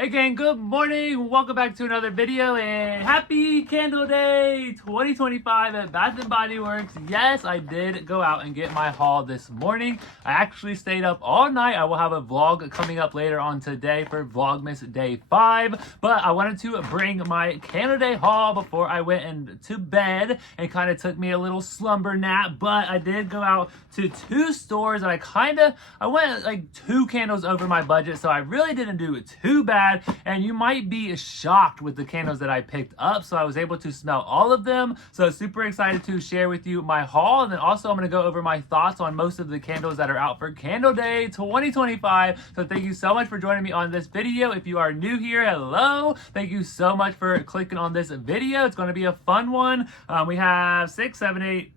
Hey gang, good morning. Welcome back to another video and happy Candle Day 2025 at Bath & Body Works. Yes, I did go out and get my haul this morning. I actually stayed up all night. I will have a vlog coming up later on today for Vlogmas Day 5. But I wanted to bring my Candle Day haul before I went into bed and kind of took me a little slumber nap. But I did go out to two stores and I went like 2 candles over my budget. So I really didn't do too bad. And you might be shocked with the candles that I picked up. So I was able to smell all of them. So super excited to share with you my haul. And then also I'm going to go over my thoughts on most of the candles that are out for Candle Day 2025. So thank you so much for joining me on this video. If you are new here, hello. Thank you so much for clicking on this video. It's going to be a fun one. We have 6, 7, 8,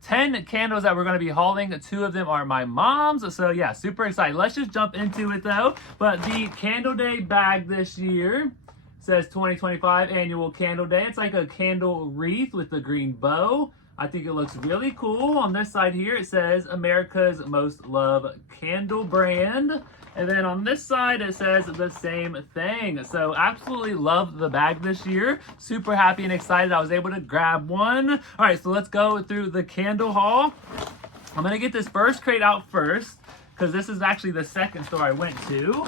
10 candles that we're going to be hauling. 2 of them are my mom's. So yeah, super excited. Let's just jump into it though. But the Candle Day bag this year says 2025 Annual Candle Day. It's like a candle wreath with a green bow. I think it looks really cool. On this side here, it says America's Most Loved Candle Brand. And then on this side, it says the same thing. So absolutely love the bag this year. Super happy and excited I was able to grab one. All right, so let's go through the candle haul. I'm gonna get this first crate out first because this is actually the second store I went to.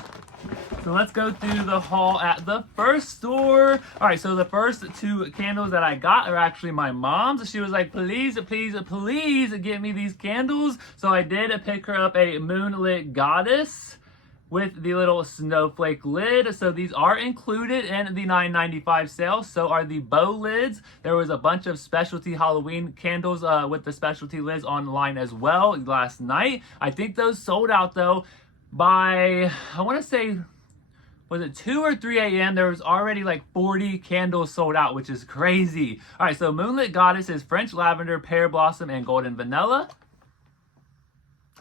So let's go through the haul at the first store. All right, so the first 2 candles that I got are actually my mom's. She was like, please, please, please get me these candles. So I did pick her up a Moonlit Goddess with the little snowflake lid. So these are included in the $9.95 sale. So are the bow lids. There was a bunch of specialty Halloween candles with the specialty lids online as well last night. I think those sold out though by, I want to say, was it 2 or 3 a.m.? There was already like 40 candles sold out, which is crazy. All right, so Moonlit Goddess is French lavender, pear blossom, and golden vanilla.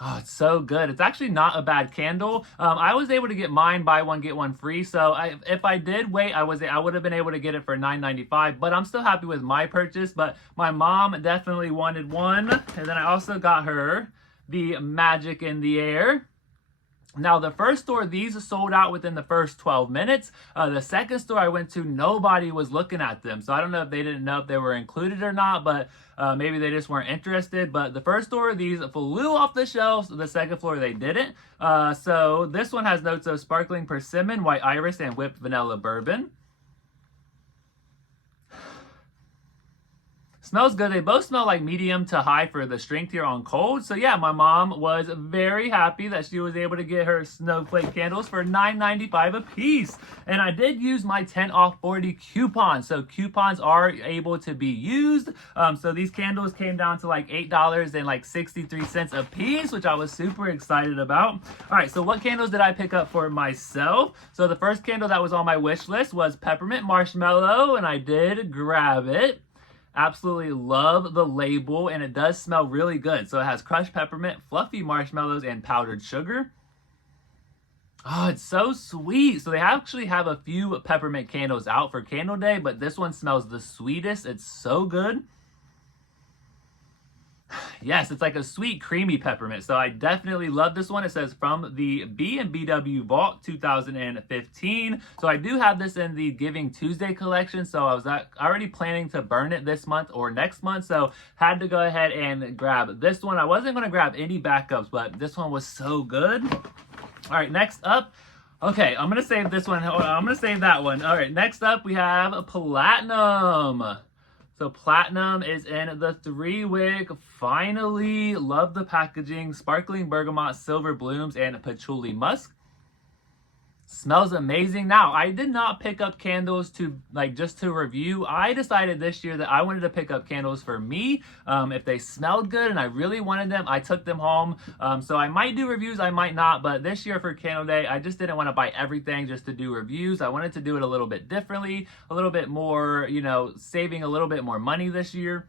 Oh, it's so good. It's actually not a bad candle. I was able to get mine buy one, get one free. So if I did wait, I would have been able to get it for $9.95. But I'm still happy with my purchase. But my mom definitely wanted one. And then I also got her the Magic in the Air. Now, the first store, these sold out within the first 12 minutes. The second store I went to, nobody was looking at them. So I don't know if they didn't know if they were included or not, but maybe they just weren't interested. But the first store, these flew off the shelves. The second floor, they didn't. So this one has notes of sparkling persimmon, white iris, and whipped vanilla bourbon. Smells good. They both smell like medium to high for the strength here on cold. So yeah, my mom was very happy that she was able to get her snowflake candles for $9.95 a piece. And I did use my 10 off 40 coupon. So coupons are able to be used. So these candles came down to like $8 and like 63 cents a piece, which I was super excited about. All right, so what candles did I pick up for myself? So the first candle that was on my wish list was peppermint marshmallow, and I did grab it. Absolutely love the label, and it does smell really good. So it has crushed peppermint, fluffy marshmallows, and powdered sugar. Oh, it's so sweet. So they actually have a few peppermint candles out for Candle Day, but this one smells the sweetest. It's so good. Yes, it's like a sweet, creamy peppermint. So I definitely love this one. It says from the B&BW Vault 2015. So I do have this in the Giving Tuesday collection. So I was already planning to burn it this month or next month. So had to go ahead and grab this one. I wasn't going to grab any backups, but this one was so good. All right, next up. Okay, I'm going to save this one. I'm going to save that one. All right, next up we have Platinum. So Platinum is in the 3-wick. Finally, love the packaging. Sparkling bergamot, silver blooms, and patchouli musk. Smells amazing. Now, I did not pick up candles to just to review. I decided this year that I wanted to pick up candles for me. If they smelled good and I really wanted them, I took them home. So I might do reviews, I might not. But this year for Candle Day, I just didn't want to buy everything just to do reviews. I wanted to do it a little bit differently, a little bit more, saving a little bit more money this year.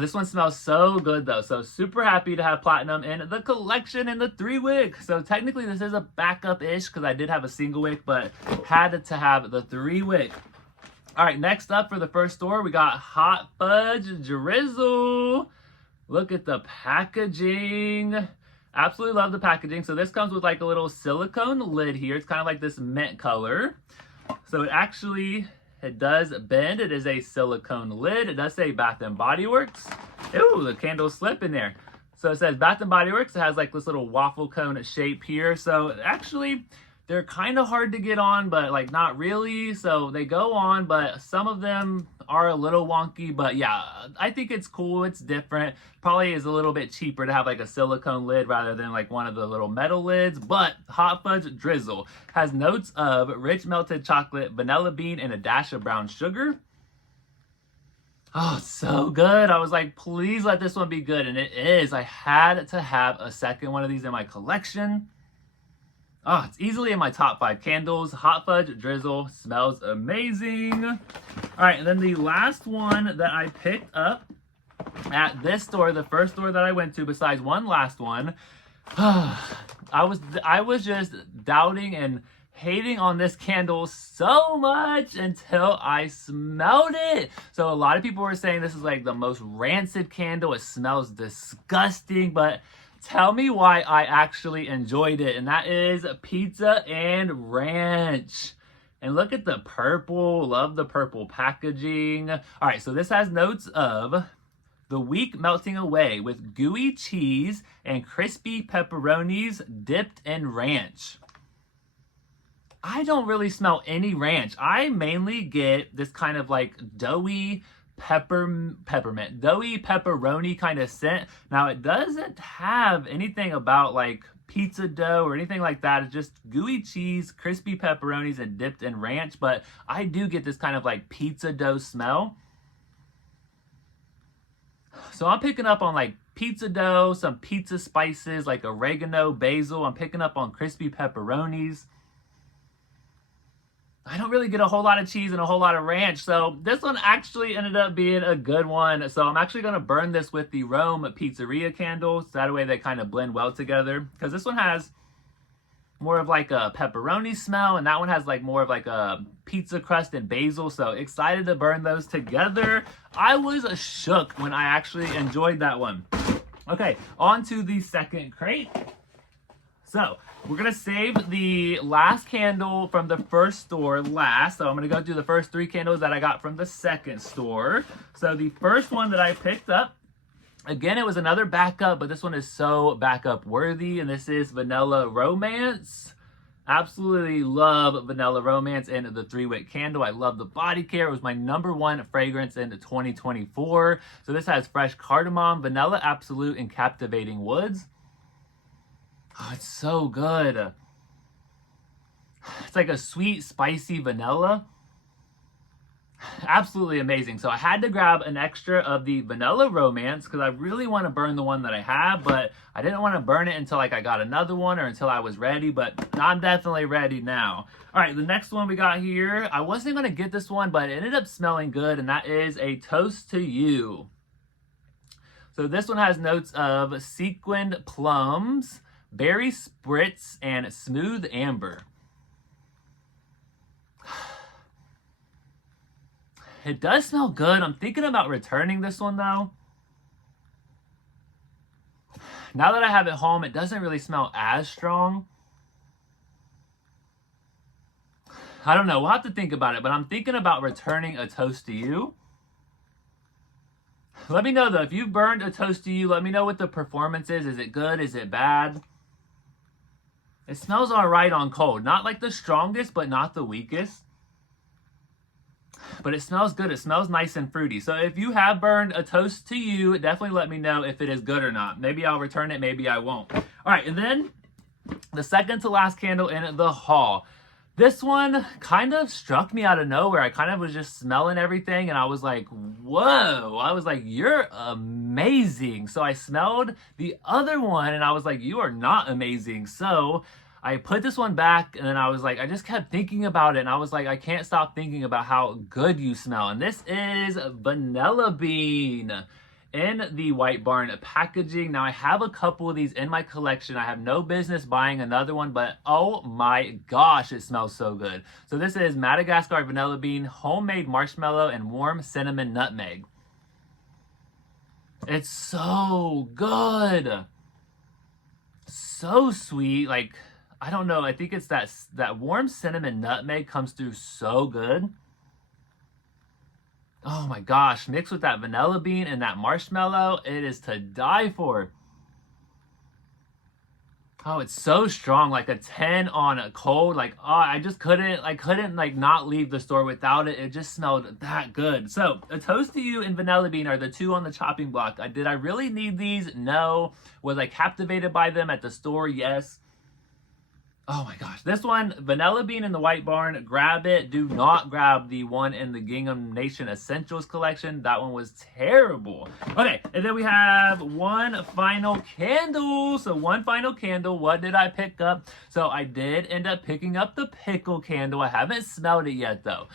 This one smells so good though. So super happy to have Platinum in the collection in the 3-wick. So technically this is a backup-ish because I did have a single wick, but had to have the 3-wick. All right, next up for the first store, we got Hot Fudge Drizzle. Look at the packaging. Absolutely love the packaging. So this comes with like a little silicone lid here. It's kind of like this mint color. So it does bend. It is a silicone lid. It does say Bath and Body Works. Ooh, the candles slip in there. So it says Bath and Body Works. It has like this little waffle cone shape here. So actually, they're kind of hard to get on, but like not really. So they go on, but some of them are a little wonky. But yeah, I think it's cool. It's different. Probably is a little bit cheaper to have like a silicone lid rather than like one of the little metal lids. But Hot Fudge Drizzle has notes of rich melted chocolate, vanilla bean, and a dash of brown sugar. Oh, so good. I was like, please let this one be good. And it is. I had to have a second one of these in my collection. Oh, it's easily in my top 5 candles. Hot Fudge Drizzle smells amazing. All right, and then the last one that I picked up at this store, the first store that I went to besides one last one, I was just doubting and hating on this candle so much until I smelled it. So a lot of people were saying this is like the most rancid candle. It smells disgusting, but tell me why I actually enjoyed it, and that is pizza and ranch. And look at the purple. Love the purple packaging. All right, so this has notes of the week melting away with gooey cheese and crispy pepperonis dipped in ranch. I don't really smell any ranch. I mainly get this kind of like doughy doughy pepperoni kind of scent. Now it doesn't have anything about like pizza dough or anything like that. It's just gooey cheese, crispy pepperonis, and dipped in ranch. But I do get this kind of like pizza dough smell. So I'm picking up on like pizza dough, some pizza spices like oregano, basil. I'm picking up on crispy pepperonis. I don't really get a whole lot of cheese and a whole lot of ranch, so this one actually ended up being a good one. So I'm actually going to burn this with the Rome Pizzeria candle, so that way they kind of blend well together. Because this one has more of like a pepperoni smell, and that one has like more of like a pizza crust and basil, so excited to burn those together. I was shook when I actually enjoyed that one. Okay, on to the second crate. So, we're going to save the last candle from the first store last. So, I'm going to go through the first 3 candles that I got from the second store. So, the first one that I picked up, again, it was another backup, but this one is so backup worthy. And this is Vanilla Romance. Absolutely love Vanilla Romance and the 3-wick candle. I love the body care. It was my #1 fragrance in 2024. So, this has fresh cardamom, vanilla absolute, and captivating woods. Oh, it's so good. It's like a sweet, spicy vanilla. Absolutely amazing. So I had to grab an extra of the Vanilla Romance because I really want to burn the one that I have, but I didn't want to burn it until like I got another one or until I was ready, but I'm definitely ready now. All right, the next one we got here, I wasn't going to get this one, but it ended up smelling good, and that is a Toast to You. So this one has notes of sequined plums, berry spritz, and smooth amber. It does smell good. I'm thinking about returning this one though. Now that I have it home, it doesn't really smell as strong. I don't know. We'll have to think about it, but I'm thinking about returning a Toast to You. Let me know though, if you've burned a Toast to You, let me know what the performance is. Is it good? Is it bad? It smells all right on cold. Not like the strongest, but not the weakest. But it smells good. It smells nice and fruity. So if you have burned a Toast to You, definitely let me know if it is good or not. Maybe I'll return it, maybe I won't. All right, and then the second to last candle in the haul. This one kind of struck me out of nowhere. I kind of was just smelling everything, and I was like, whoa. I was like, you're amazing. So I smelled the other one, and I was like, you are not amazing. So I put this one back, and then I was like, I just kept thinking about it, and I was like, I can't stop thinking about how good you smell. And this is Vanilla Bean in the White Barn packaging. Now, I have a couple of these in my collection. I have no business buying another one, but oh my gosh, it smells so good. So this is Madagascar Vanilla Bean, homemade marshmallow, and warm cinnamon nutmeg. It's so good. So sweet. Like, I don't know. I think it's that warm cinnamon nutmeg comes through so good. Oh my gosh, mixed with that vanilla bean and that marshmallow, it is to die for. Oh, it's so strong, like a 10 on a cold. Like, oh, I couldn't like not leave the store without it. It just smelled that good. So, a toast to you and vanilla bean are the two on the chopping block. Did I really need these? No. Was I captivated by them at the store? Yes. Oh my gosh, this one, vanilla bean in the White Barn, grab it. Do not grab the one in the Gingham Nation Essentials collection. That one was terrible. Okay, and then we have one final candle. So one final candle, what did I pick up? So I did end up picking up the pickle candle. I haven't smelled it yet though.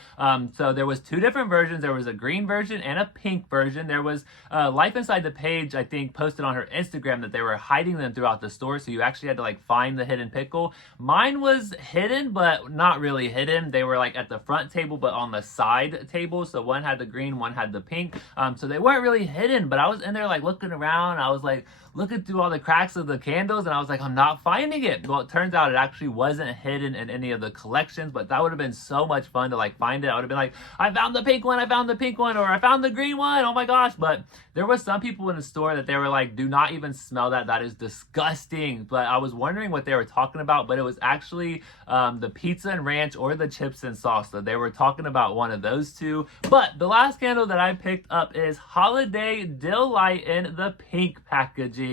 So there was two different versions. There was a green version and a pink version. There was Life Inside the Page, I think, posted on her Instagram that they were hiding them throughout the store. So you actually had to like find the hidden pickle. Mine was hidden, but not really hidden. They were like at the front table, but on the side table. So one had the green, one had the pink. So they weren't really hidden, but I was in there like looking around. I was like looking through all the cracks of the candles and I was like, I'm not finding it. Well, it turns out it actually wasn't hidden in any of the collections, but that would have been so much fun to like find it. I would have been like, I found the pink one, I found the pink one, or I found the green one. Oh my gosh. But there was some people in the store that they were like, do not even smell that. That is disgusting. But I was wondering what they were talking about, but it was actually the pizza and ranch or the chips and salsa. They were talking about one of those two. But the last candle that I picked up is Holiday Dill Light in the pink packaging.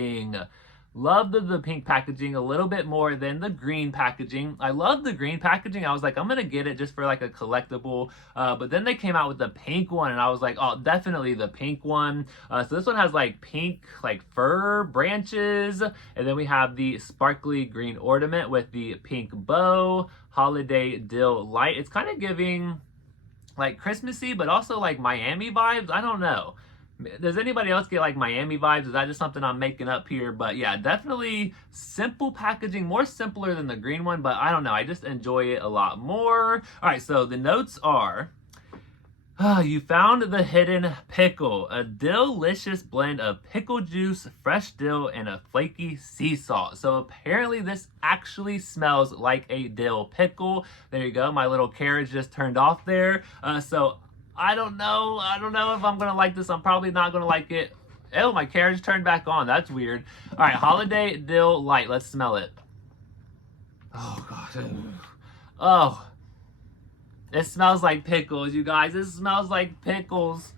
Love the pink packaging a little bit more than the green packaging. I love the green packaging. I was like, I'm gonna get it just for like a collectible. But then they came out with the pink one and I was like, oh, definitely the pink one. So this one has like pink, like fir branches. And then we have the sparkly green ornament with the pink bow, Holiday Dill Light. It's kind of giving like Christmassy, but also like Miami vibes. I don't know. Does anybody else get like Miami vibes? Is that just something I'm making up here? But yeah, definitely simple packaging, more simpler than the green one, but I don't know. I just enjoy it a lot more. All right, so the notes are, you found the hidden pickle, a delicious blend of pickle juice, fresh dill, and a flaky sea salt. So apparently this actually smells like a dill pickle. There you go. My little carriage just turned off there. So I don't know if I'm gonna like this. I'm probably not gonna like it. Oh, my carriage turned back on. That's weird. All right, Holiday Dill Light. Let's smell it. Oh gosh. Oh, it smells like pickles, you guys. It smells like pickles.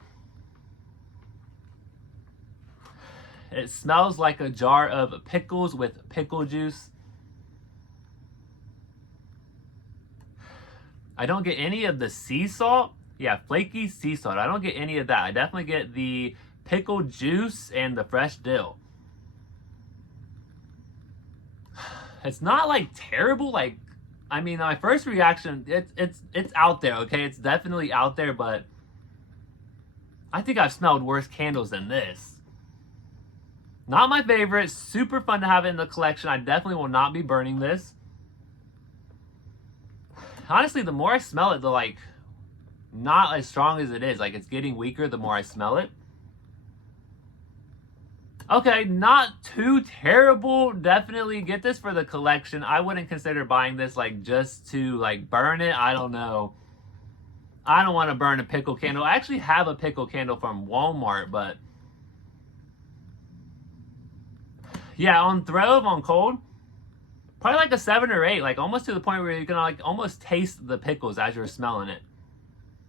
It smells like a jar of pickles with pickle juice. I don't get any of the sea salt. Yeah, flaky sea salt. I don't get any of that. I definitely get the pickle juice and the fresh dill. It's not like terrible. Like, I mean, my first reaction, it's out there, okay? It's definitely out there, but I think I've smelled worse candles than this. Not my favorite. Super fun to have it in the collection. I definitely will not be burning this. Honestly, the more I smell it, the like, not as strong as it is. Like, it's getting weaker the more I smell it. Okay, not too terrible. Definitely get this for the collection. I wouldn't consider buying this like just to like burn it. I don't know. I don't want to burn a pickle candle. I actually have a pickle candle from Walmart, but yeah, on Throve, on cold, probably like a 7 or 8, like almost to the point where you're gonna like almost taste the pickles as you're smelling it.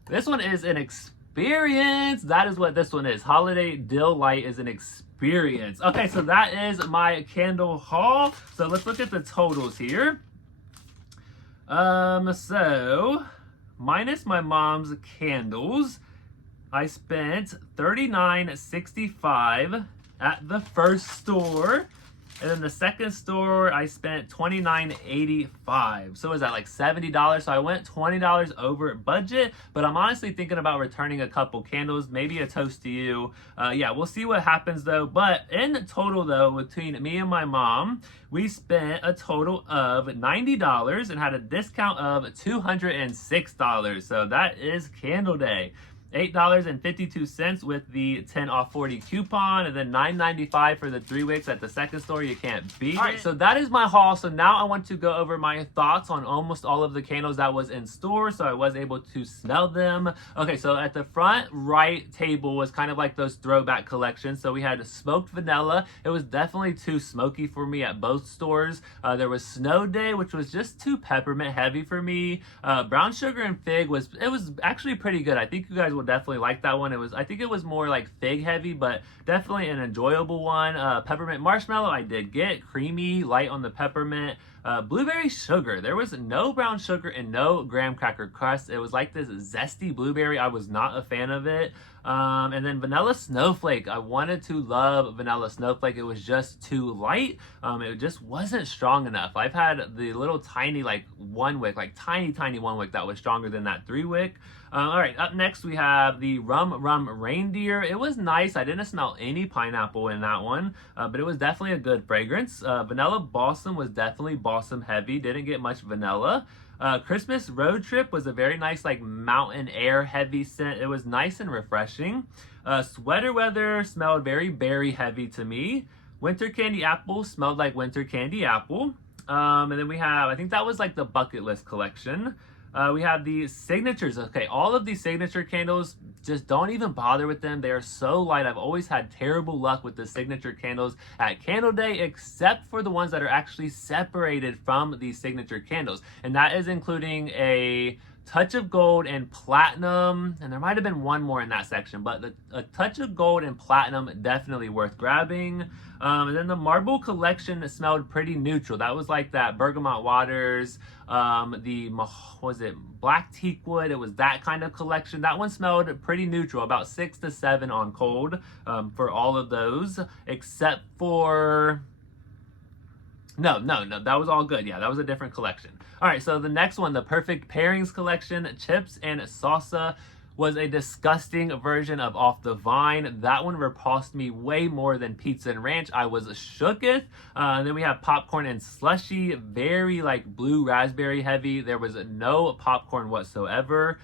This one is an experience. That is what this one is. Holiday Dill Light is an experience. Okay, so that is my candle haul. So let's look at the totals here. So minus my mom's candles, I spent $39.65 at the first store. And then the second store, I spent $29.85. So is that like $70? So I went $20 over budget, but I'm honestly thinking about returning a couple candles, maybe a toast to you. Yeah, we'll see what happens though. But in total though, between me and my mom, we spent a total of $90 and had a discount of $206. So that is Candle Day. $8.52 with the 10 off 40 coupon, and then $9.95 for the 3 wicks at the second store. You can't beat it. So that is my haul. So now I want to go over my thoughts on almost all of the candles that was in store, so I was able to smell them. Okay, so at the front right table was kind of like those throwback collections. So we had smoked vanilla. It was definitely too smoky for me at both stores. There was Snow Day, which was just too peppermint heavy for me. Brown sugar and fig was actually pretty good. I think you guys will definitely like that one. I think it was more like fig heavy, but definitely an enjoyable one. Peppermint marshmallow I did get, creamy, light on the peppermint. Blueberry sugar, there was no brown sugar and no graham cracker crust. It was like this zesty blueberry. I was not a fan of it. And then vanilla snowflake, I wanted to love vanilla snowflake. It was just too light. It just wasn't strong enough. I've had the little tiny like 1 wick, like tiny 1 wick that was stronger than that 3 wick. All right, up next we have the Rum Reindeer. It was nice. I didn't smell any pineapple in that one, but it was definitely a good fragrance. Vanilla Balsam was definitely balsam heavy. Didn't get much vanilla. Christmas Road Trip was a very nice like mountain air heavy scent. It was nice and refreshing. Sweater Weather smelled very berry heavy to me. Winter Candy Apple smelled like winter candy apple. And then we have, I think that was like the bucket list collection. We have the signatures. Okay, all of these signature candles, just don't even bother with them. They are so light. I've always had terrible luck with the signature candles at Candle Day, except for the ones that are actually separated from these signature candles. And that is including a Touch of Gold and Platinum, and there might have been one more in that section, but a Touch of Gold and Platinum definitely worth grabbing. And then the Marble Collection smelled pretty neutral. That was like that Bergamot Waters, was it Black Teakwood? It was that kind of collection. That one smelled pretty neutral, about 6 to 7 on cold for all of those, except for... No, that was all good. Yeah, that was a different collection. All right, so the next one, the Perfect Pairings Collection, chips and salsa, was a disgusting version of Off the Vine. That one repulsed me way more than pizza and ranch. I was shooketh. And then we have popcorn and slushy, very like blue raspberry heavy. There was no popcorn whatsoever.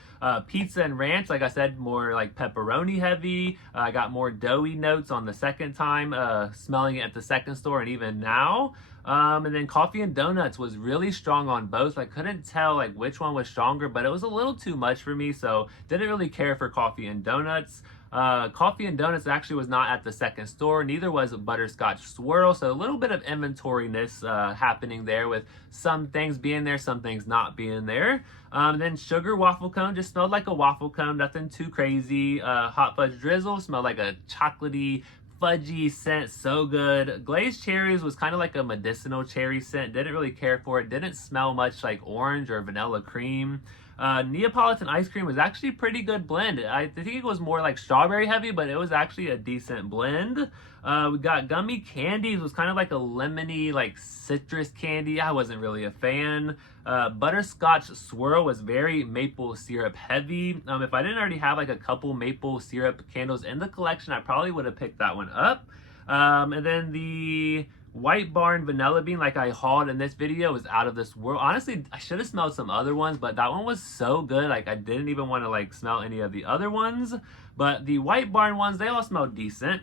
Pizza and ranch, like I said, more like pepperoni heavy. I got more doughy notes on the second time, smelling it at the second store and even now. And then coffee and donuts was really strong on both. I couldn't tell like which one was stronger, but it was a little too much for me, so didn't really care for coffee and donuts. Coffee and donuts actually was not at the second store. Neither was butterscotch swirl, so a little bit of inventory-ness happening there with some things being there, some things not being there. Then sugar waffle cone just smelled like a waffle cone, nothing too crazy. Hot fudge drizzle smelled like a chocolatey, fudgy scent, so good. Glazed cherries was kind of like a medicinal cherry scent. Didn't really care for it. Didn't smell much like orange or vanilla cream. Neapolitan ice cream was actually a pretty good blend. I think it was more like strawberry heavy, but it was actually a decent blend. We got gummy candies, was kind of like a lemony, like citrus candy. I wasn't really a fan. Butterscotch swirl was very maple syrup heavy. If I didn't already have like a couple maple syrup candles in the collection, I probably would have picked that one up. And then the White Barn Vanilla Bean, like I hauled in this video, was out of this world. Honestly, I should have smelled some other ones, but that one was so good. Like I didn't even want to like smell any of the other ones. But the White Barn ones, they all smelled decent.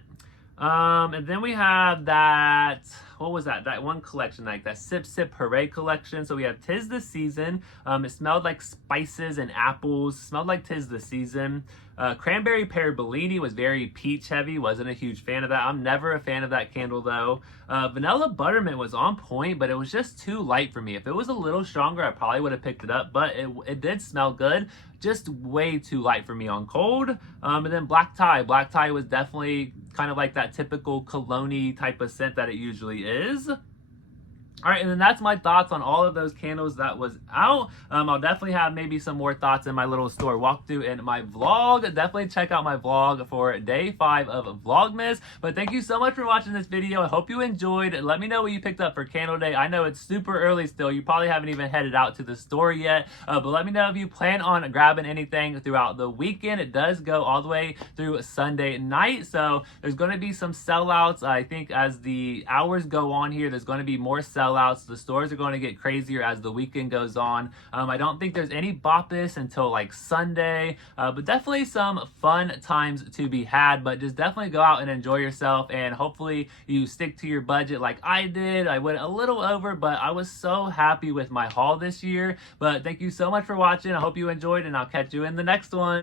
And then we have that, what was that? That one collection, like that Sip Sip Hooray collection. So we have 'Tis the Season. It smelled like spices and apples. Smelled like 'Tis the Season. Cranberry Pear Bellini was very peach heavy. Wasn't a huge fan of that. I'm never a fan of that candle though. Vanilla Buttermint was on point, but it was just too light for me. If it was a little stronger, I probably would have picked it up, but it did smell good. Just way too light for me on cold. And then Black Tie. Black Tie was definitely kind of like that typical cologne-y type of scent that it usually is. All right, and then that's my thoughts on all of those candles that was out. I'll definitely have maybe some more thoughts in my little store walkthrough in my vlog. Definitely check out my vlog for day 5 of Vlogmas. But thank you so much for watching this video. I hope you enjoyed. Let me know what you picked up for Candle Day. I know it's super early still. You probably haven't even headed out to the store yet. But let me know if you plan on grabbing anything throughout the weekend. It does go all the way through Sunday night. So there's going to be some sellouts. I think as the hours go on here, there's going to be more sellouts sellouts. The stores are going to get crazier as the weekend goes on. I don't think there's any Boppus until like Sunday, but definitely some fun times to be had. But just definitely go out and enjoy yourself, and hopefully you stick to your budget like I did. I went a little over, but I was so happy with my haul this year. But thank you so much for watching. I hope you enjoyed, and I'll catch you in the next one.